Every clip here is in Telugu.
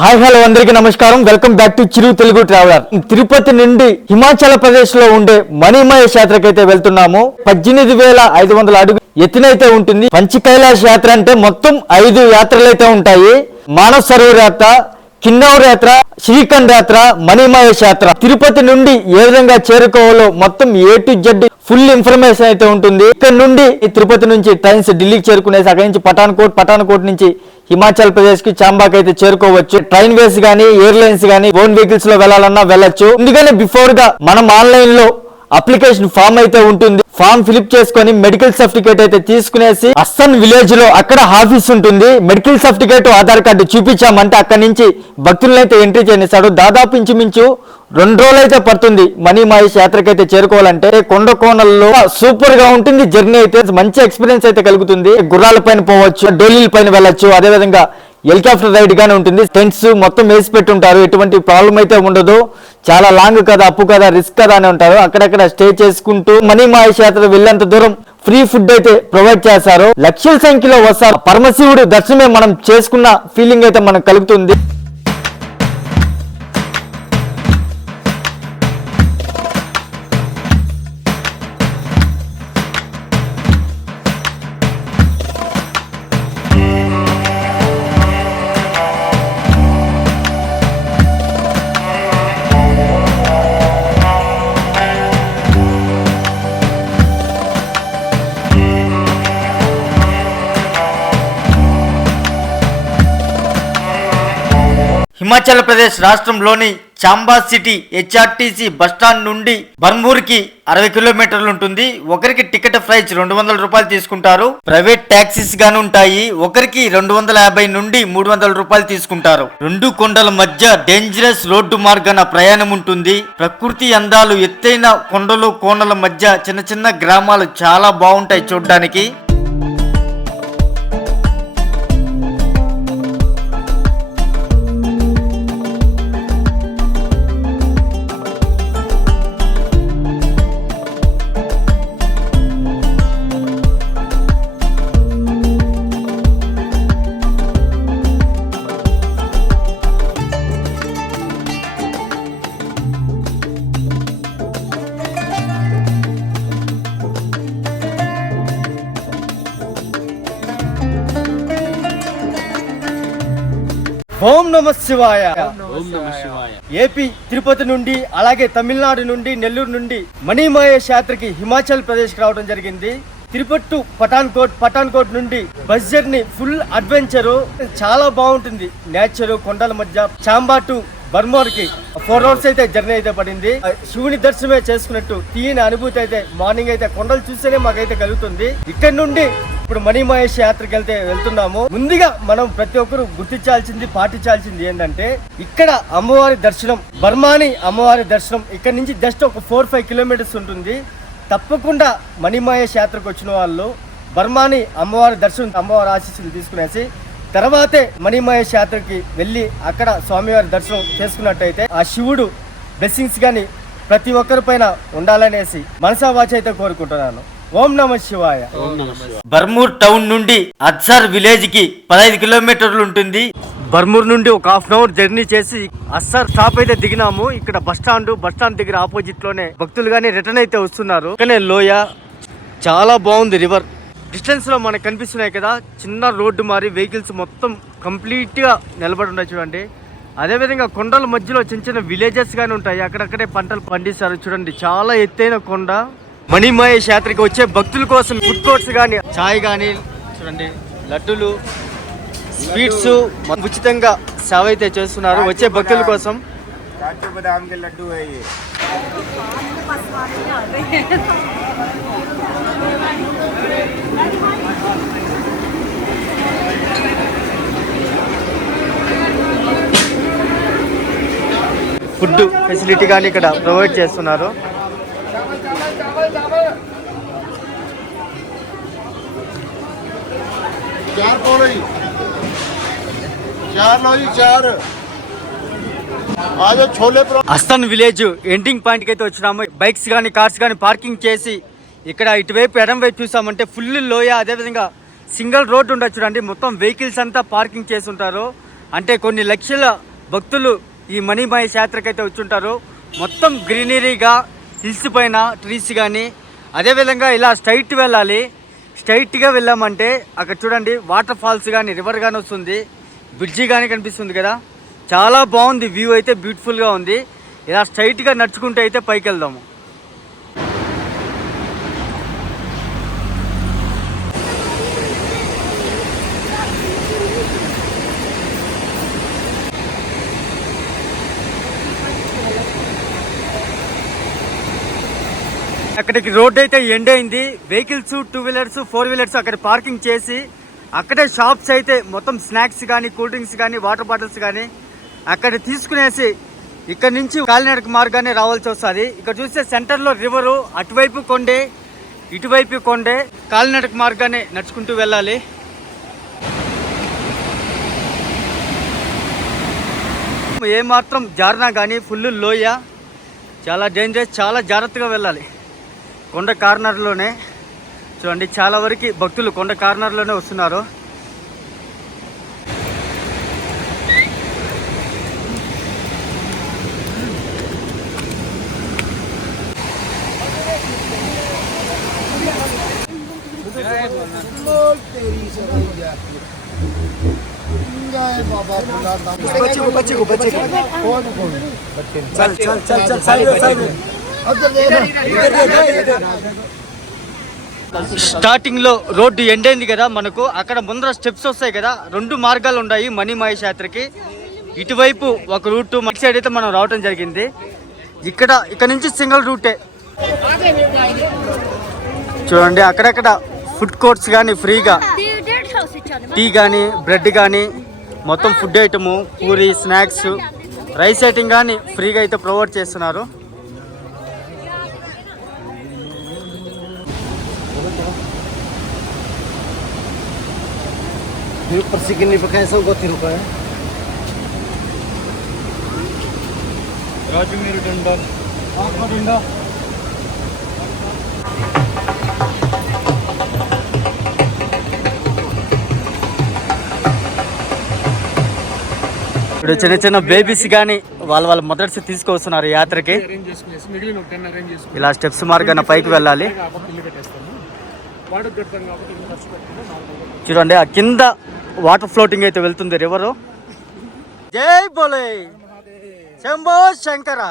హాయ్ హలో అందరికీ నమస్కారం. Welcome back to Chiru Telugu traveller. Tirupati నుండి హిమాచల్ ప్రదేశ్ లో ఉండే మణిమహేష్ యాత్రకైతే వెళ్తున్నాము. 18,500 అడుగు ఎత్తునైతే ఉంటుంది. పంచ కైలాష్ యాత్ర అంటే మొత్తం 5 యాత్రలు అయితే ఉంటాయి. మానస సరోవర్ యాత్ర, కిన్నౌర్ యాత్ర, శ్రీఖండ్ యాత్ర, మణిమహేష్ యాత్ర. తిరుపతి నుండి ఏ విధంగా చేరుకోవాలో మొత్తం A to Z full information అయితే ఉంటుంది. ఇక్కడ నుండి తిరుపతి నుంచి ట్రైన్స్ ఢిల్లీకి చేరుకునేసి అక్కడి నుంచి పఠాన్కోట్ నుంచి హిమాచల్ ప్రదేశ్ కి చాంబాకి అయితే చేరుకోవచ్చు. ట్రైన్ వేస్ గానీ, ఎయిర్లైన్స్ గానీ, ఓన్ వెహికల్స్ లో వెళ్ళాలన్నా వెళ్ళొచ్చు. ఎందుకంటే బిఫోర్ గా మనం ఆన్లైన్ లో అప్లికేషన్ ఫామ్ అయితే ఉంటుంది. ఫామ్ ఫిలిప్ చేసుకొని మెడికల్ సర్టిఫికేట్ అయితే తీసుకునేసి అస్సన్ విలేజ్ లో అక్కడ ఆఫీస్ ఉంటుంది. మెడికల్ సర్టిఫికేట్, ఆధార్ కార్డు చూపించామంటే అక్కడి నుంచి భక్తులను అయితే ఎంట్రీ చేస్తాడు. దాదాపు ఇంచుమించు 2 రోజులు అయితే పడుతుంది మణిమహేష్ యాత్రకైతే చేరుకోవాలంటే. కొండ కోణల్లో సూపర్ గా ఉంటుంది జర్నీ అయితే. మంచి ఎక్స్పీరియన్స్ అయితే కలుగుతుంది. గుర్రాల పైన పోవచ్చు, డోలీల పైన వెళ్ళొచ్చు. అదే విధంగా హెలికాప్టర్ రైడ్ గానే ఉంటుంది. టెంట్స్ మొత్తం వేసి పెట్టుంటారు. ఎటువంటి ప్రాబ్లం అయితే ఉండదు. చాలా లాంగ్ కదా, అప్పు కదా, రిస్క్ కదా అని ఉంటారు. అక్కడక్కడ స్టే చేసుకుంటూ మణిమహేష్ యాత్ర వెళ్ళేంత దూరం ఫ్రీ ఫుడ్ అయితే ప్రొవైడ్ చేస్తారు. లక్షల సంఖ్యలో వస్తారు. పరమశివుడు దర్శనమే మనం చేసుకున్న ఫీలింగ్ అయితే మనకు కలుగుతుంది. హిమాచల్ ప్రదేశ్ రాష్ట్రంలోని చాంబా సిటీ HRTC బస్టాండ్ నుండి బర్మూర్ కి 60 కిలోమీటర్లు ఉంటుంది. ఒకరికి టికెట్ ప్రైస్ 200 రూపాయలు తీసుకుంటారు. ప్రైవేట్ ట్యాక్సీస్ గాను ఉంటాయి. ఒకరికి 250 నుండి 300 రూపాయలు తీసుకుంటారు. 2 కొండల మధ్య డేంజరస్ రోడ్డు మార్గాన ప్రయాణం ఉంటుంది. ప్రకృతి అందాలు, ఎత్తైన కొండలు, కోనల మధ్య చిన్న చిన్న గ్రామాలు చాలా బాగుంటాయి చూడడానికి. ఓం నమ శివాయ. ఏపీ తిరుపతి నుండి, అలాగే తమిళనాడు నుండి, నెల్లూరు నుండి మణిమహేష్ యాత్రకి హిమాచల్ ప్రదేశ్ కి రావడం జరిగింది. తిరుపతి టు పఠాన్కోట్ నుండి బస్ జర్నీ ఫుల్ అడ్వెంచరు. చాలా బాగుంటుంది. నేచరు, కొండల మధ్య. చాంబా టు బర్మోర్ కి 4 అవర్స్ అయితే జర్నీ అయితే పడింది. శివుని దర్శనమే చేసుకున్నట్టు తీయని అనుభూతి అయితే మార్నింగ్ అయితే కొండలు చూస్తేనే మాకైతే కలుగుతుంది. ఇక్కడ నుండి ఇప్పుడు మణిమహేష్ యాత్రకి వెళ్తున్నాము. ముందుగా మనం ప్రతి ఒక్కరు గుర్తించాల్సింది, పాటించాల్సింది ఏంటంటే ఇక్కడ అమ్మవారి దర్శనం, బర్మాని అమ్మవారి దర్శనం ఇక్కడ నుంచి జస్ట్ ఒక 4-5 కిలోమీటర్స్ ఉంటుంది. తప్పకుండా మణిమహేష్ యాత్రకు వచ్చిన వాళ్ళు బర్మాని అమ్మవారి దర్శనం, అమ్మవారి ఆశీస్సులు తీసుకునేసి తర్వాతే మణిమహేష్ యాత్రకి వెళ్ళి అక్కడ స్వామివారి దర్శనం చేసుకున్నట్టయితే ఆ శివుడు బ్లెస్సింగ్స్ గాని ప్రతి ఒక్కరి పైన ఉండాలనేసి మనసా వాచ అయితే కోరుకుంటున్నాను. ఓం నమ శివాయ. బర్మూర్ టౌన్ నుండి అత్సర్ విలేజ్ కి 15 కిలోమీటర్లు ఉంటుంది. బర్మూర్ నుండి ఒక 1/2 అవర్ జర్నీ చేసి అస్సర్ స్టాప్ అయితే దిగినాము. ఇక్కడ బస్ స్టాండ్ దగ్గర ఆపోజిట్ లోనే భక్తులు గానీ రిటర్న్ అయితే వస్తున్నారు. కానీ లోయ చాలా బాగుంది. రివర్ డిస్టెన్స్ లో మనకు కనిపిస్తున్నాయి కదా, చిన్న రోడ్డు మారి వెహికల్స్ మొత్తం కంప్లీట్ గా నిలబడి ఉన్నాయి చూడండి. అదేవిధంగా కొండల మధ్యలో చిన్న చిన్న విలేజెస్ గానీ ఉంటాయి. అక్కడక్కడే పంటలు పండిస్తారు చూడండి. చాలా ఎత్తైన కొండ. మణిమహేష్ యాత్రకి వచ్చే భక్తుల కోసం ఫుడ్ కోర్ట్స్ కానీ, చాయ్ కానీ చూడండి, లడ్డూలు, స్వీట్స్ ఉచితంగా సేవ అయితే చేస్తున్నారు వచ్చే భక్తుల కోసం. ఫుడ్ ఫెసిలిటీ కానీ ఇక్కడ ప్రొవైడ్ చేస్తున్నారు. అస్తన్ విలేజ్ ఎండింగ్ పాయింట్ కి అయితే వచ్చినాము. బైక్స్ కానీ, కార్స్ కానీ పార్కింగ్ చేసి ఇక్కడ ఇటువైపు ఎడం వైపు చూసామంటే ఫుల్ లోయ. అదేవిధంగా సింగిల్ రోడ్ ఉండొచ్చు చూడండి. మొత్తం వెహికల్స్ అంతా పార్కింగ్ చేసి ఉంటారు. అంటే కొన్ని లక్షల భక్తులు ఈ మణిమాయ యాత్రకైతే వచ్చుంటారు. మొత్తం గ్రీనరీగా హిల్స్ పైన ట్రీస్ కానీ, అదేవిధంగా ఇలా స్ట్రైట్ వెళ్ళాలి. స్ట్రైట్గా వెళ్ళామంటే అక్కడ చూడండి వాటర్ ఫాల్స్ కానీ, రివర్ కానీ వస్తుంది, బ్రిడ్జి కానీ కనిపిస్తుంది కదా. చాలా బాగుంది, వ్యూ అయితే బ్యూటిఫుల్గా ఉంది. ఇలా స్ట్రైట్గా నడుచుకుంటూ అయితే పైకి వెళ్దాము. అక్కడికి రోడ్ అయితే ఎండ్ అయింది. వెహికల్స్ 2 వీలర్స్ 4 వీలర్స్ అక్కడ పార్కింగ్ చేసి అక్కడే షాప్స్ అయితే మొత్తం స్నాక్స్ కానీ, కూల్ డ్రింక్స్ కానీ, వాటర్ బాటిల్స్ కానీ అక్కడ తీసుకునేసి ఇక్కడ నుంచి కాలినడక మార్గాన్ని రావాల్సి వస్తుంది. ఇక్కడ చూస్తే సెంటర్లో రివరు, అటువైపు కొండే ఇటువైపు కొండే, కాలినడక మార్గాన్ని నడుచుకుంటూ వెళ్ళాలి. ఏమాత్రం జారినా కానీ ఫుల్ లోయ, చాలా డేంజరస్, చాలా జాగ్రత్తగా వెళ్ళాలి. కొండ కార్నర్లోనే చూడండి, చాలా వరకు భక్తులు కొండ కార్నర్లోనే వస్తున్నారు. స్టార్టింగ్ లో రోడ్డు ఎండ్ అయింది కదా మనకు. అక్కడ ముందర స్టెప్స్ వస్తాయి కదా, 2 మార్గాలు ఉన్నాయి మణిమాయ యాత్రకి. ఇటువైపు ఒక రూట్, మన సైడ్ అయితే మనం రావటం జరిగింది. ఇక్కడ నుంచి సింగిల్ రూటే. చూడండి అక్కడక్కడ ఫుడ్ కోర్ట్స్ కానీ ఫ్రీగా, టీ కానీ, బ్రెడ్ కానీ, మొత్తం food item, puri, snacks, rice item కానీ ఫ్రీగా అయితే ప్రొవైడ్ చేస్తున్నారు. Persikin ni pakai sangkut tirupa. Raju Miru Dandan. Apa Dinda? ఇప్పుడు చిన్న చిన్న బేబీస్ కానీ వాళ్ళ మదర్స్ తీసుకొస్తున్నారు యాత్రకి. ఇలా స్టెప్స్ మార్గాన పైకి వెళ్ళాలి. చూడండి ఆ కింద వాటర్ ఫ్లోటింగ్ అయితే వెళ్తుంది రివరు. జై బోలే శంభో శంకర.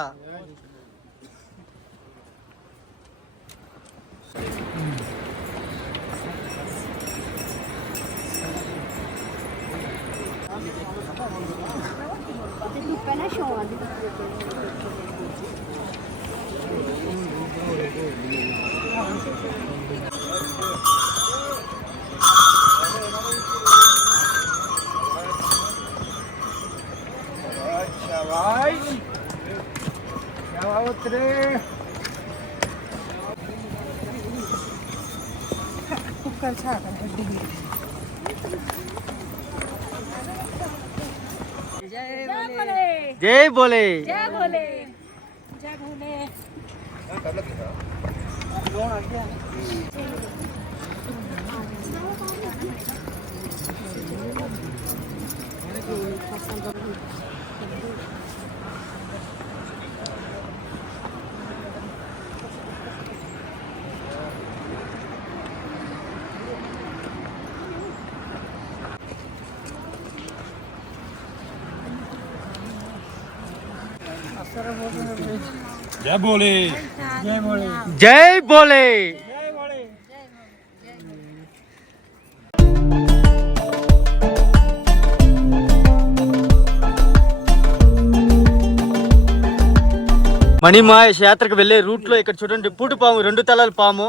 जय बोले जय बोले जय बोले। जय बोले जय बोले जय बोले। మణిమాయ యాత్రకు వెళ్ళే రూట్ లో ఇక్కడ చూడండి పూటి పాము, 2 తలల పాము.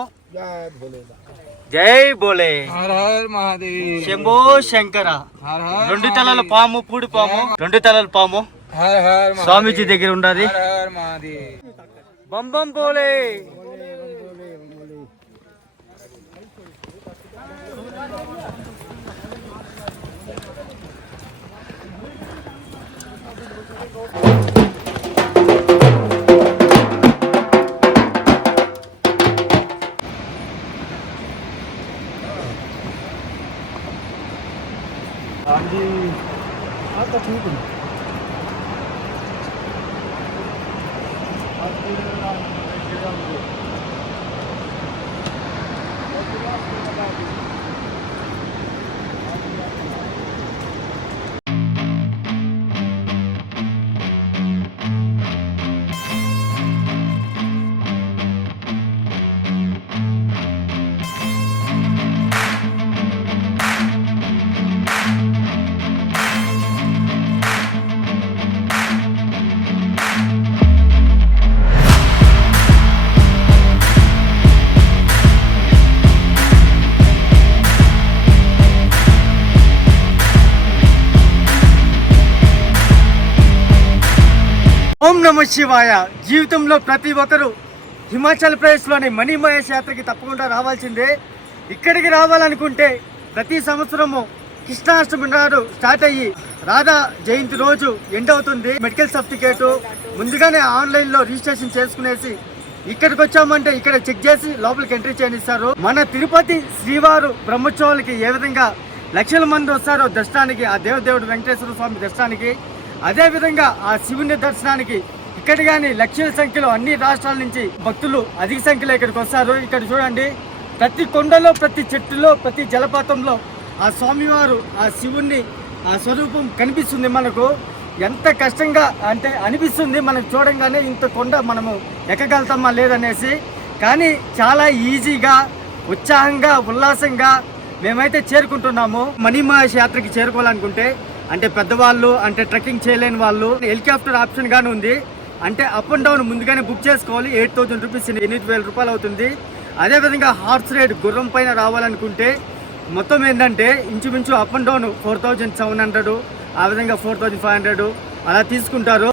జై బోలే హర హర మహాదేవ్ శంభో శంకర. 2 తలల పాము, పూడి పాము, 2 తలల పాము స్వామీజీ దగ్గర ఉండాలి. బం బం బోలే. ఓం నమ శివాయ. జీవితంలో ప్రతి ఒక్కరూ హిమాచల్ ప్రదేశ్లోని మణిమహేష్ యాత్రకి తప్పకుండా రావాల్సిందే. ఇక్కడికి రావాలనుకుంటే ప్రతి సంవత్సరము కృష్ణాష్టమి నాడు స్టార్ట్ అయ్యి రాధా జయంతి రోజు ఎండ్ అవుతుంది. మెడికల్ సర్టిఫికేట్ ముందుగానే ఆన్లైన్లో రిజిస్ట్రేషన్ చేసుకునేసి ఇక్కడికి వచ్చామంటే ఇక్కడ చెక్ చేసి లోపలికి ఎంట్రీ చేయనిస్తారు. మన తిరుపతి శ్రీవారు బ్రహ్మోత్సవాలకి ఏ విధంగా లక్షల మంది వస్తారో దర్శనానికి, ఆ దేవదేవుడు వెంకటేశ్వర స్వామి దర్శనానికి, అదేవిధంగా ఆ శివుని దర్శనానికి ఇక్కడ కానీ లక్షల సంఖ్యలో అన్ని రాష్ట్రాల నుంచి భక్తులు అధిక సంఖ్యలో ఇక్కడికి వస్తారు. ఇక్కడ చూడండి, ప్రతి కొండలో, ప్రతి చెట్టులో, ప్రతి జలపాతంలో ఆ స్వామివారు, ఆ శివుణ్ణి, ఆ స్వరూపం కనిపిస్తుంది. మనకు ఎంత కష్టంగా అంటే అనిపిస్తుంది మనకు చూడంగానే, ఇంత కొండ మనము ఎక్కగలుగుతామా లేదనేసి. కానీ చాలా ఈజీగా, ఉత్సాహంగా, ఉల్లాసంగా మేమైతే చేరుకుంటున్నాము. మణిమహేష్ యాత్రకి చేరుకోవాలనుకుంటే అంటే పెద్దవాళ్ళు, అంటే ట్రెక్కింగ్ చేయలేని వాళ్ళు హెలికాప్టర్ ఆప్షన్ గానే ఉంది. అంటే అప్ అండ్ డౌన్ ముందుగానే బుక్ చేసుకోవాలి. 8,000 రూపీస్, 8,000 రూపాయలు అవుతుంది. అదేవిధంగా హార్స్ రైడ్ గుర్రం పైన రావాలనుకుంటే మొత్తం ఏంటంటే ఇంచుమించు అప్ అండ్ డౌన్ 4,700, ఆ విధంగా 4,500 అలా తీసుకుంటారు.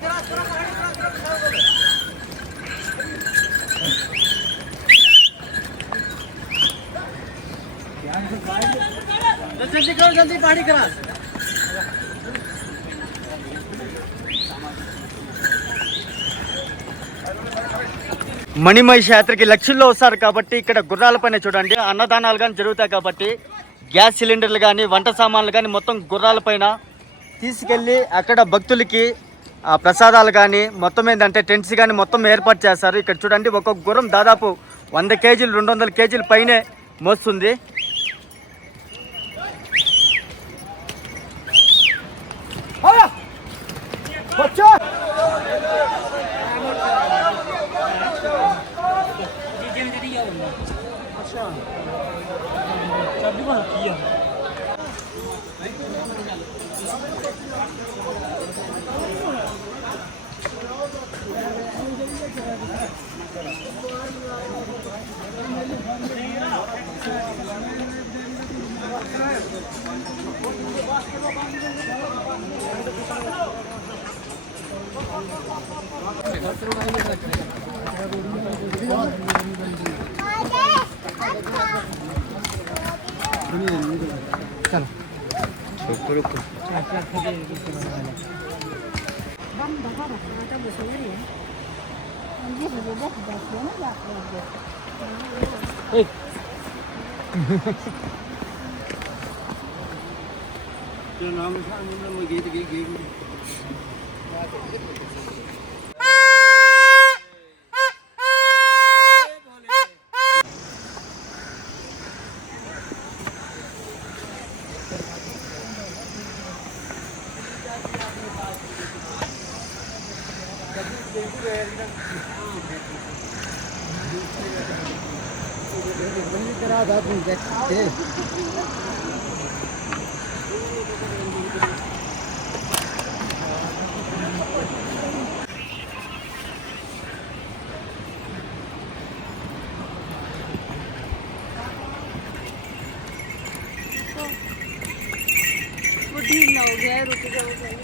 మణిమహేష్ యాత్రకి లక్షల్లో వస్తారు కాబట్టి ఇక్కడ గుర్రాల పైన చూడండి అన్నదానాలు కానీ జరుగుతాయి కాబట్టి గ్యాస్ సిలిండర్లు కానీ, వంట సామాన్లు కానీ మొత్తం గుర్రాల పైన తీసుకెళ్ళి అక్కడ భక్తులకి ప్రసాదాలు కానీ, మొత్తం ఏంటంటే టెంట్స్ కానీ మొత్తం ఏర్పాటు చేస్తారు. ఇక్కడ చూడండి, ఒక్కొక్క గుర్రం దాదాపు 100 కేజీలు, 200 కేజీల పైనే మోస్తుంది. ढीला हो गया, रुक जाओ पहले।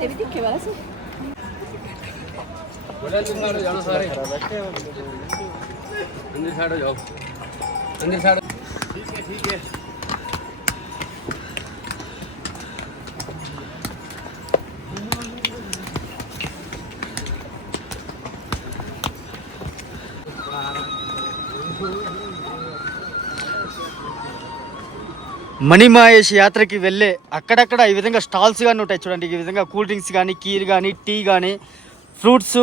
devi dire che va su. जानो सारे अंदर साइड हो जाओ, अंदर साइड। ठीक है మణిమహేష్ యాత్రకి వెళ్ళే అక్కడక్కడ ఈ విధంగా స్టాల్స్ కానీ ఉంటాయి చూడండి. ఈ విధంగా కూల్ డ్రింక్స్ కానీ, కీర్ కానీ, టీ కానీ, ఫ్రూట్స్,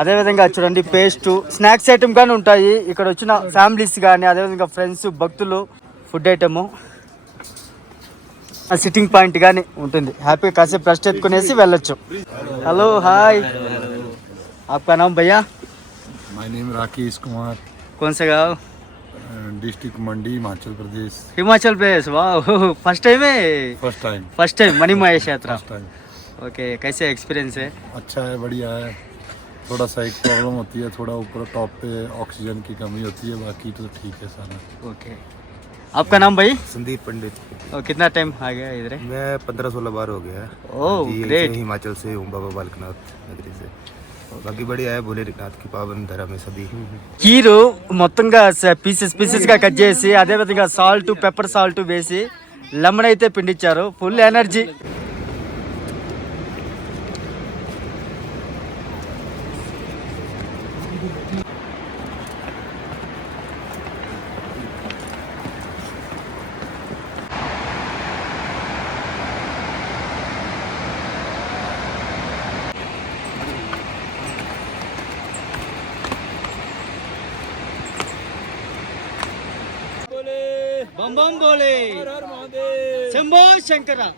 అదేవిధంగా చూడండి పేస్టు, స్నాక్స్ ఐటమ్ కానీ ఉంటాయి. ఇక్కడ వచ్చిన ఫ్యామిలీస్ కానీ, అదేవిధంగా ఫ్రెండ్స్, భక్తులు, ఫుడ్ ఐటము, సిట్టింగ్ పాయింట్ కానీ ఉంటుంది. హ్యాపీగా కాసేపు రెస్ట్ ఎత్తుకునేసి వెళ్ళొచ్చు. హలో, హాయ్, आपका नाम भैया? My name Rakesh Kumar. कौन सा गाँव? डिस्ट्रिक्ट मंडी हिमाचल प्रदेश हिमाचल प्रदेश, वाह फर्स्ट टाइम है, फर्स्ट टाइम मणिमहेश यात्रा। First time. ओके, कैसे एक्सपीरियंस है? अच्छा है, बढ़िया है। थोड़ा सा एक प्रॉब्लम होती है, थोड़ा ऊपर टॉप पे ऑक्सीजन की कमी होती है, बाकी तो ठीक है सारा। ओके, आपका नाम भाई? संदीप पंडित। और कितना टाइम आ गया इधर? मैं 15-16 बार हो गया। Oh great. हिमाचल से हूँ, बाबा बालकनाथ नगरी से। बाकी बढ़िया है, भोलेनाथ की पावन धरा में सभी। కీరు మొత్తంగా పీసెస్ గా కట్ చేసి అదే విధంగా సాల్ట్ పెప్పర్ సాల్ట్ వేసి లెమన్ అయితే పిండిచ్చారు. Full energy. बम बम बोले, शंभो शंकरा.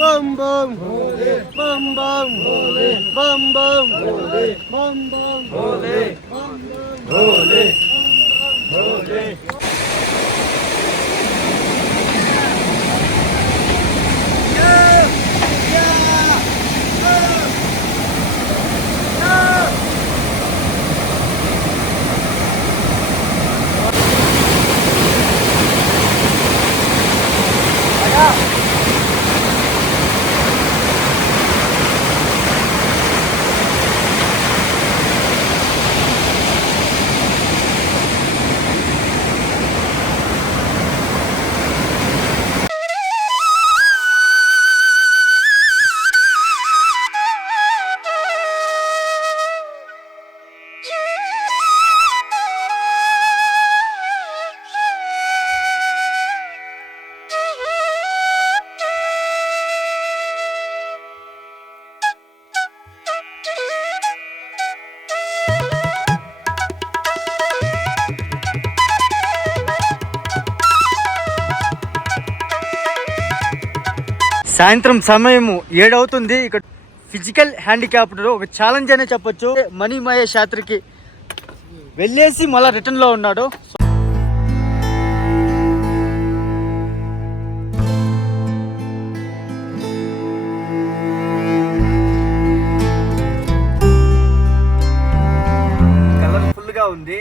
बम बम भोले, बम बम भोले, बम बम भोले, बम बम भोले, बम बम भोले, भोले. సాయంత్రం సమయం 7 అవుతుంది. ఇక్కడ ఫిజికల్ హ్యాండిక్యాప్డ్ ఒక ఛాలెంజ్ అనే చెప్పొచ్చు. మనీ మహేష్ యాత్రకి వెళ్ళేసి మళ్ళీ రిటర్న్లో ఉన్నాడు. కలర్ఫుల్గా ఉంది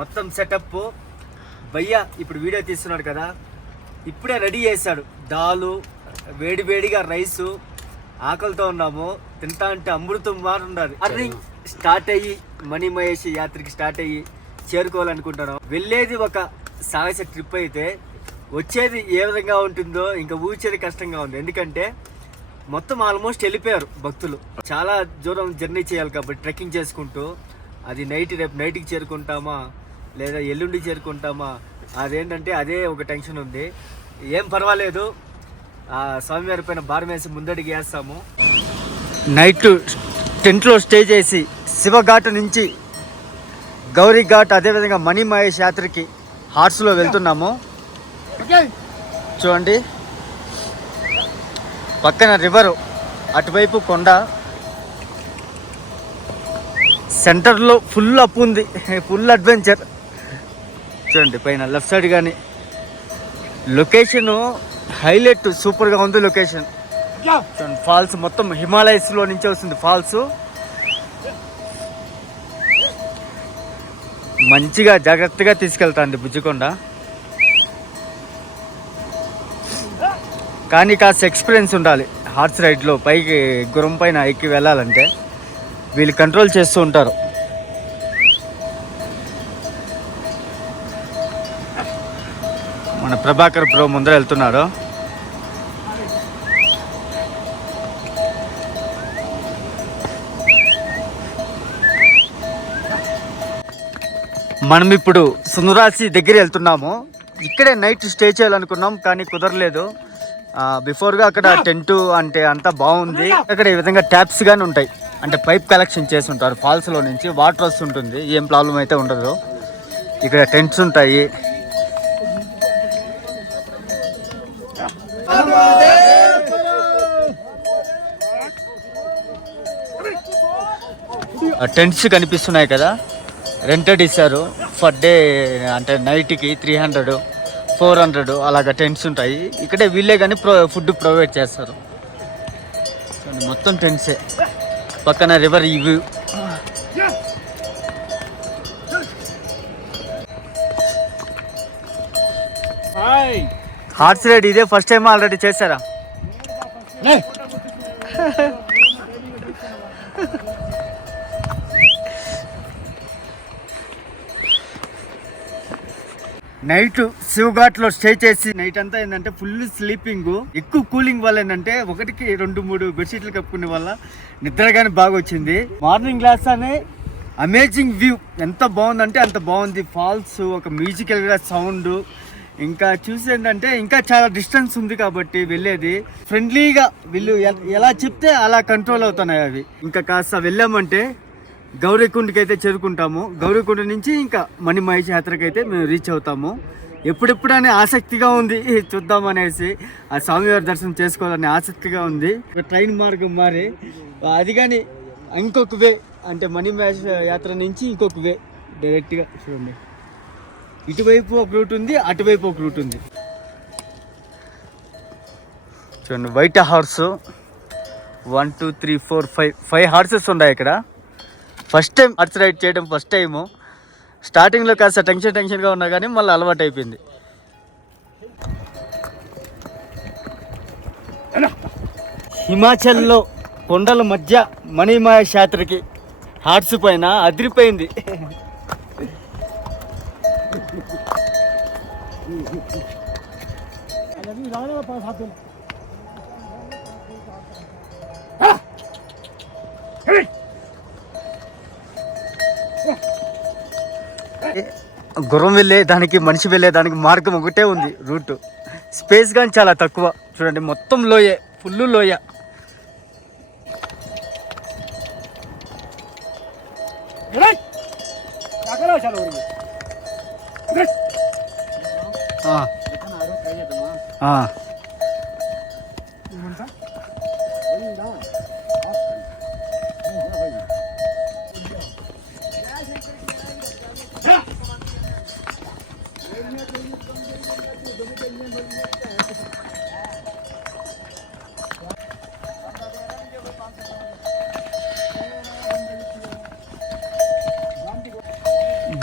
మొత్తం సెటప్. భయ్య ఇప్పుడు వీడియో తీస్తున్నాడు కదా, ఇప్పుడే రెడీ చేశాడు దాలు, వేడి వేడిగా రైసు. ఆకలితో ఉన్నాము, తింటా అంటే అమృతం మారు ఉండాలి. మార్నింగ్ స్టార్ట్ అయ్యి మనీ మహేష్ యాత్రకి స్టార్ట్ అయ్యి చేరుకోవాలనుకుంటున్నాం. వెళ్ళేది ఒక సాహస ట్రిప్ అయితే వచ్చేది ఏ విధంగా ఉంటుందో ఇంకా ఊచేది కష్టంగా ఉంది. ఎందుకంటే మొత్తం ఆల్మోస్ట్ వెళ్ళిపోయారు భక్తులు. చాలా దూరం జర్నీ చేయాలి కాబట్టి ట్రెక్కింగ్ చేసుకుంటూ, అది రేపు నైట్కి చేరుకుంటామా లేదా ఎల్లుండికి చేరుకుంటామా, అదేంటంటే అదే ఒక టెన్షన్ ఉంది. ఏం పర్వాలేదు, ఆ స్వామివారి పైన భారం వేసి ముందడికి వేస్తాము. నైట్ టెంట్లో స్టే చేసి శివఘాట్ నుంచి గౌరీ ఘాట్ అదేవిధంగా మనీ మహేష్ యాత్రకి హార్స్లో వెళ్తున్నాము. చూడండి పక్కన రివరు, అటువైపు కొండ, సెంటర్లో ఫుల్ అప్ ఉంది, ఫుల్ అడ్వెంచర్. చూడండి పైన లెఫ్ట్ సైడ్ కానీ లొకేషను హైలైట్, సూపర్గా ఉంది లొకేషన్. చూడండి ఫాల్స్ మొత్తం హిమాలయస్లో నుంచి వస్తుంది ఫాల్స్. మంచిగా జాగ్రత్తగా తీసుకెళ్తాంది బుజ్జికొండ. కానీ కాస్త ఎక్స్పీరియన్స్ ఉండాలి హార్స్ రైడ్లో. పైకి గుర్రం పైన ఎక్కి వెళ్ళాలంటే వీళ్ళు కంట్రోల్ చేస్తూ ఉంటారు. మన ప్రభాకర్ బ్రో ముందర వెళ్తున్నారు. మనం ఇప్పుడు సుందరాసి దగ్గర వెళ్తున్నాము. ఇక్కడే నైట్ స్టే చేయాలనుకున్నాం కానీ కుదరలేదు. బిఫోర్గా అక్కడ టెంట్ అంటే అంతా బాగుంది. అక్కడ ఈ విధంగా ట్యాప్స్ కానీ ఉంటాయి, అంటే పైప్ కలెక్షన్ చేసి ఉంటారు. ఫాల్స్లో నుంచి వాటర్ వస్తుంటుంది, ఏం ప్రాబ్లం అయితే ఉండదు. ఇక్కడ టెంట్స్ ఉంటాయి. టెంట్స్ కనిపిస్తున్నాయి కదా, రెంటెడ్ ఇస్తారు ఫర్ డే, అంటే నైట్కి 300, 400 అలాగ టెంట్స్ ఉంటాయి. ఇక్కడే వీళ్ళే కానీ ఫుడ్ ప్రొవైడ్ చేస్తారు. మొత్తం టెంట్సే. పక్కన రివర్ ఇవి. హార్స్ రైడ్ ఇదే ఫస్ట్ టైం ఆల్రెడీ చేశారా? నైట్ శివఘాట్లో స్టే చేసి నైట్ అంతా ఏంటంటే ఫుల్ స్లీపింగ్, ఎక్కువ కూలింగ్ వల్ల ఏంటంటే 1-2-3 బెడ్షీట్లు కప్పుకునే వల్ల నిద్ర కానీ బాగా వచ్చింది. మార్నింగ్ క్లాస్ అనే అమేజింగ్ వ్యూ ఎంత బాగుందంటే అంత బాగుంది. ఫాల్స్, ఒక మ్యూజికల్గా సౌండ్, ఇంకా చూసి ఏంటంటే ఇంకా చాలా డిస్టెన్స్ ఉంది కాబట్టి వెళ్ళేది ఫ్రెండ్లీగా వీళ్ళు ఎలా చెప్తే అలా కంట్రోల్ అవుతున్నాయి అవి. ఇంకా కాస్త వెళ్ళామంటే గౌరీకుండకి అయితే చేరుకుంటాము. గౌరీకుండ నుంచి ఇంకా మనీ మహేష్ యాత్రకి అయితే మేము రీచ్ అవుతాము. ఎప్పుడెప్పుడనే ఆసక్తిగా ఉంది, చూద్దామనేసి ఆ స్వామివారి దర్శనం చేసుకోవాలని ఆసక్తిగా ఉంది. ట్రైన్ మార్గం మారి అది కానీ ఇంకొక వే, అంటే మనీ మహేష్ యాత్ర నుంచి ఇంకొక వే డైరెక్ట్గా. చూడండి ఇటువైపు ఒక రూట్ ఉంది, అటువైపు ఒక రూట్ ఉంది. చూడండి వైట్ హార్స్ 1 2 3 4 5 హార్సెస్ ఉన్నాయి ఇక్కడ. ఫస్ట్ టైం హార్స్ రైడ్ చేయడం, ఫస్ట్ టైము. స్టార్టింగ్లో కాస్త టెన్షన్గా ఉన్నా కానీ మళ్ళీ అలవాటు అయిపోయింది. హిమాచల్లో కొండల మధ్య మనీ మహేష్ యాత్రకి హార్స్ పైన అదిరిపోయింది. గుర్రం వెళ్ళే దానికి, మనిషి వెళ్ళే దానికి మార్గం ఒకటే ఉంది, రూట్. స్పేస్ కానీ చాలా తక్కువ. చూడండి మొత్తం లోయే, ఫుల్ లోయ.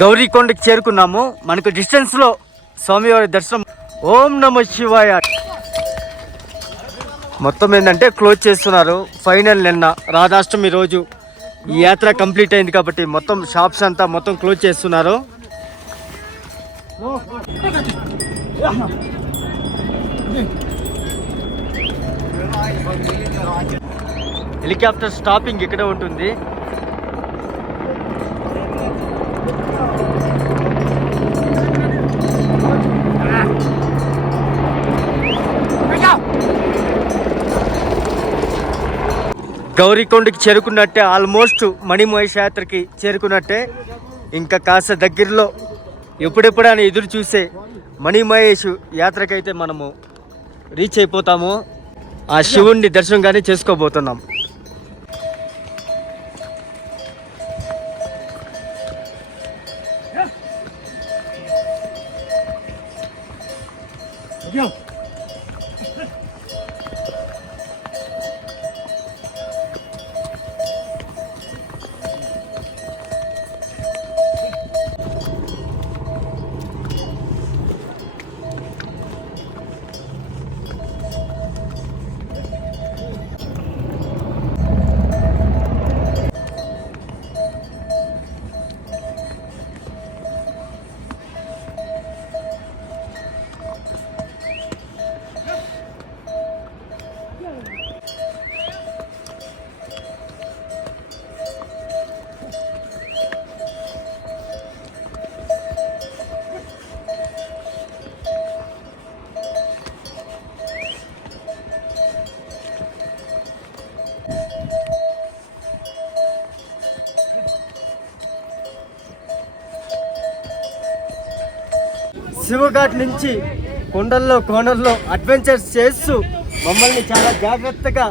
గౌరీకొండకి చేరుకున్నాము. మనకు డిస్టెన్స్లో స్వామివారి దర్శనం. ఓం నమ శివాయ. మొత్తం ఏంటంటే క్లోజ్ చేస్తున్నారు. ఫైనల్ నిన్న రాధాష్టమి రోజు ఈ యాత్ర కంప్లీట్ అయింది కాబట్టి మొత్తం షాప్స్ అంతా మొత్తం క్లోజ్ చేస్తున్నారు. హెలికాప్టర్ స్టాపింగ్ ఇక్కడే ఉంటుంది. గౌరీకొండకి చేరుకున్నట్టే, ఆల్మోస్ట్ మణిమహేష్ యాత్రకి చేరుకున్నట్టే. ఇంకా కాస్త దగ్గరలో ఎప్పుడెప్పుడని ఎదురు చూసే మణిమహేష్ యాత్రకైతే మనము రీచ్ అయిపోతాము. ఆ శివుణ్ణి దర్శనం కానీ చేసుకోబోతున్నాం. శివఘాట్ నుంచి కొండల్లో కోనల్లో అడ్వెంచర్స్ చేస్తూ మమ్మల్ని చాలా జాగ్రత్తగా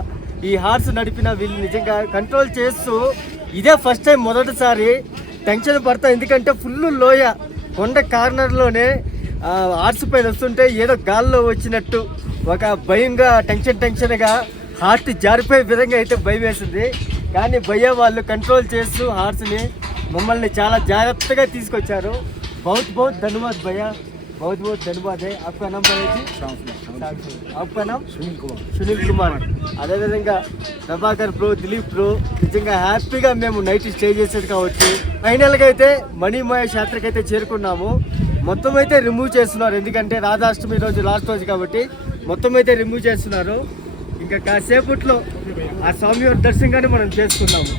ఈ హార్స్ నడిపిన వీళ్ళు నిజంగా కంట్రోల్ చేస్తూ, ఇదే ఫస్ట్ టైం, మొదటిసారి టెన్షన్ పడతాం. ఎందుకంటే ఫుల్ లోయ, కొండ కార్నర్లోనే హార్స్ పైన వస్తుంటే ఏదో గాల్లో వచ్చినట్టు ఒక భయంగా టెన్షన్గా హార్ట్ జారిపోయే విధంగా అయితే భయం వేసింది. కానీ భయ్య వాళ్ళు కంట్రోల్ చేస్తూ హార్స్ని మమ్మల్ని చాలా జాగ్రత్తగా తీసుకొచ్చారు. बहुत बहुत धन्यवाद भैया, बहुत बहुत धन्यवाद है. आपका नाम भैया जी? आपका नाम? సునీల్ కుమార్. అదేవిధంగా ప్రభాకర్ బ్రో, దిలీప్ బ్రో, నిజంగా హ్యాపీగా మేము నైట్ స్టే చేసేది కావచ్చు. ఫైనల్గా అయితే మణిమహేష్ యాత్రకి అయితే చేరుకున్నాము. మొత్తం అయితే రిమూవ్ చేస్తున్నారు, ఎందుకంటే రాధాష్టమి రోజు లాస్ట్ రోజు కాబట్టి మొత్తం అయితే రిమూవ్ చేస్తున్నారు. ఇంకా కాసేపట్లో ఆ స్వామివారి దర్శనంగానే మనం చేసుకున్నాము.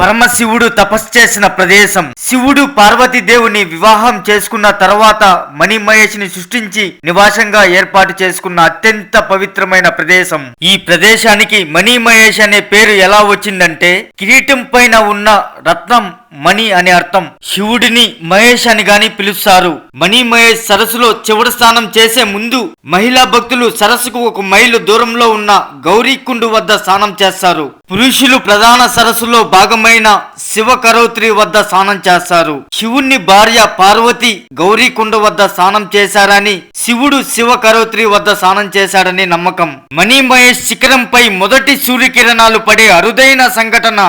పరమశివుడు తపస్సు చేసిన ప్రదేశం. శివుడు పార్వతీదేవుని వివాహం చేసుకున్న తర్వాత మణిమహేష్ని సృష్టించి నివాసంగా ఏర్పాటు చేసుకున్న అత్యంత పవిత్రమైన ప్రదేశం. ఈ ప్రదేశానికి మణిమహేష్ అనే పేరు ఎలా వచ్చిందంటే, కిరీటం పైన ఉన్న రత్నం మణి అనే అర్థం. శివుడిని మహేష్ అని గాని పిలుస్తారు. మణిమహేష్ సరస్సులో చివరి స్నానం చేసే ముందు మహిళా భక్తులు సరస్సుకు 1 మైలు దూరంలో ఉన్న గౌరీకుండు వద్ద స్నానం చేస్తారు. పురుషులు ప్రధాన సరస్సులో భాగమైన శివకరౌత్రి వద్ద స్నానం చేస్తారు. శివుణ్ణి భార్య పార్వతి గౌరీకుండ వద్ద స్నానం చేశారని, శివుడు శివకరౌత్రి వద్ద స్నానం చేశాడని నమ్మకం. మణిమహేష్ శిఖరంపై మొదటి సూర్యకిరణాలు పడే అరుదైన సంఘటన.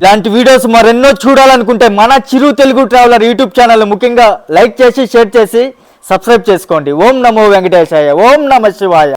ఇలాంటి వీడియోస్ మరెన్నో చూడాలనుకుంటే మన చిరు తెలుగు ట్రావెలర్ యూట్యూబ్ ఛానల్ ముఖ్యంగా లైక్ చేసి షేర్ చేసి సబ్స్క్రైబ్ చేసుకోండి. ఓం నమో వెంకటేశాయ. ఓం నమ శివాయ.